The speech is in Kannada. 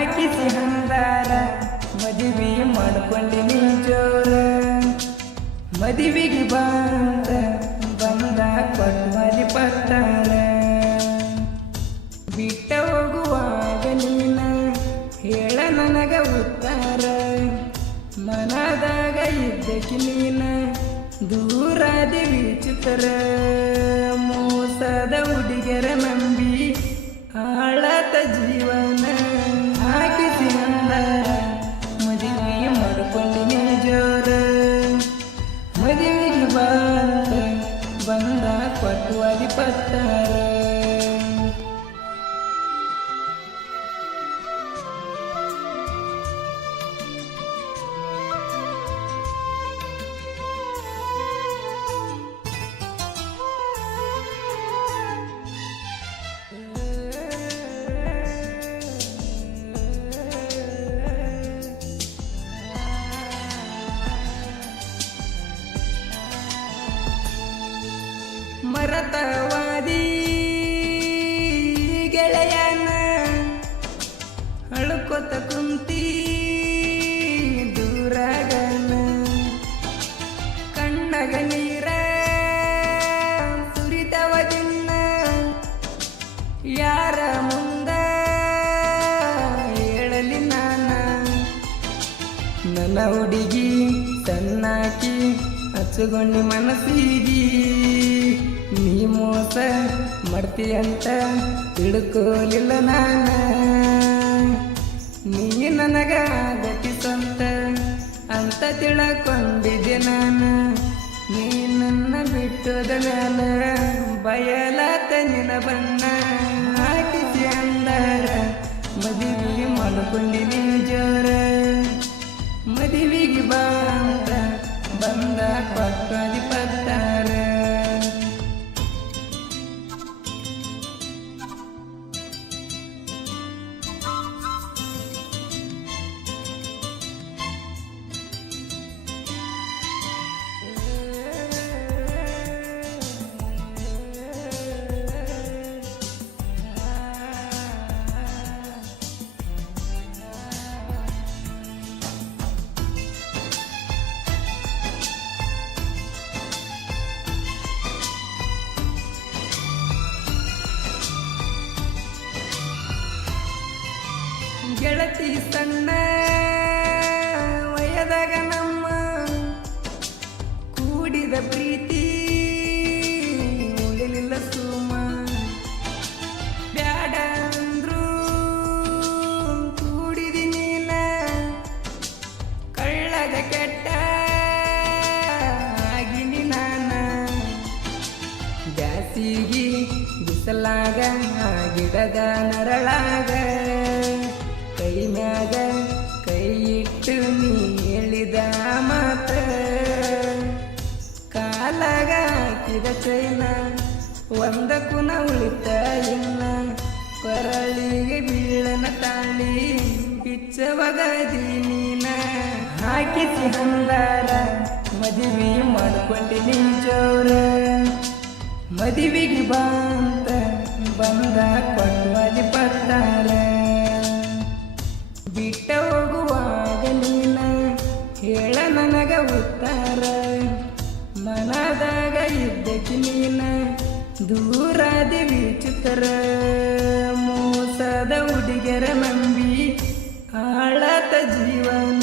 ಹಾಕಿಸಿ ಹಂದಾರ ಮದುವೆ ಮಾಡ್ಕೊಂಡಿನಿ ಜೋರ ಮದುವೆಗೆ ಬಂದ ಕೊಟ್ವಾಲಿ ಪತ್ತಾರ ಬಿಟ್ಟ ಹೋಗುವಾಗ ನೀನ ಹೇಳ ನನಗ ಉತ್ತಾರ ಮನದಾಗ ಇದ್ದಕ್ಕೆ ನೀನ ದೂರಾದ ವಿಚಿತ್ರ ಮೋಸದ ಹುಡುಗರ ನಂಬಿ ಆಳತ ಜೀವನ ಹಾಕಿಸಿ ಅಂದಾರ ಮದುವೆ ಮಾಡ್ಕೊಂಡಿನಿ ಜೋರ ಮದುವೆಗೆ ಬಂದ ಕೊಟ್ವಾಲಿ ಪತ್ತಾರ ಮರತವಾದಿ ಗೆಳೆಯನ ಅಳುಕೊತ ಕುಂತಿ ದೂರಾಗನ ಕಣ್ಣಗ ನೀರ ಸುರಿತವ ದಿನ ಯಾರ ಮುಂದ ಹೇಳಲಿ ನನ್ನ ಹುಡುಗಿ ತನ್ನಾಕಿ ಹಚ್ಚುಗೊಂಡು ಮನಸ್ಸಿಗಿ ನೀ ಮೋಸ ಮಾಡ್ತೀಯಂತ ತಿಳ್ಕೋಲಿಲ್ಲ ನಾನ ನೀ ನನಗ ಗತಿಸಂತ ಅಂತ ತಿಳ್ಕೊಂಡಿದ್ದೆ ನಾನು ನೀ ನನ್ನ ಬಿಟ್ಟೋದ ಮ್ಯಾಲ ಬಯಲಾತ ನಿನ ಬಣ್ಣ ಹಾಕಿಸಿ ಅಂದಾರ ಮದುವೆ ಮಾಡ್ಕೊಂಡಿನಿ ಜೋರ ಮದುವೆಗೆ ಬಂದ ಕೊಟ್ಟಾದಿ ಪತ್ತಾರ ಗೆಳತಿ ಸಣ್ಣ ವಯದಾಗ ನಮ್ಮ ಕೂಡಿದ ಪ್ರೀತಿ ಉಳಿಲಿಲ್ಲ ಸುಮ ಬ್ಯಾಡ ಅಂದ್ರು ಕೂಡಿದಿ ನೀನ ಕಳ್ಳಗ ಕೆಟ್ಟ ಆಗಿನಿ ನಾನ ಬ್ಯಾಸಿಗಿ ಬಿಸಲಾಗ ಗಿಡದ ನರಳಾಗ ಕೈ ಮ್ಯಾಗ ಕೈ ಇಟ್ಟು ನೀ ಹೇಳಿದ ಮಾತ ಕಾಲಾಗ ಹಾಕಿದ ಚೈನ ಒಂದ ಕುನ ಉಳಿತ ಇಲ್ಲ ಕೊರಳಿಗೆ ಬೀಳನ ತಾಳಿ ಬಿಚ್ಚವಗದಿ ನೀನ ಹಾಕಿಸಿ ಹಂದಾರ ಮದುವೆ ಮಾಡ್ಕೊಂಡಿನಿ ಜೋರ ಮದುವೆಗೆ ಬಂದ ಕೊಟ್ವಾಲಿ ಪತ್ತಾರ ಬಿಟ್ಟ ಹೋಗುವಾಗ ನೀನ ಹೇಳ ನನಗ ಉತ್ತಾರ ಮನದಾಗ ಇದ್ದಕ್ಕೆ ನೀನ ದೂರಾದ ವಿಚಿತ್ರ ಮೋಸದ ಹುಡುಗರ ನಂಬಿ ಆಳತ ಜೀವನ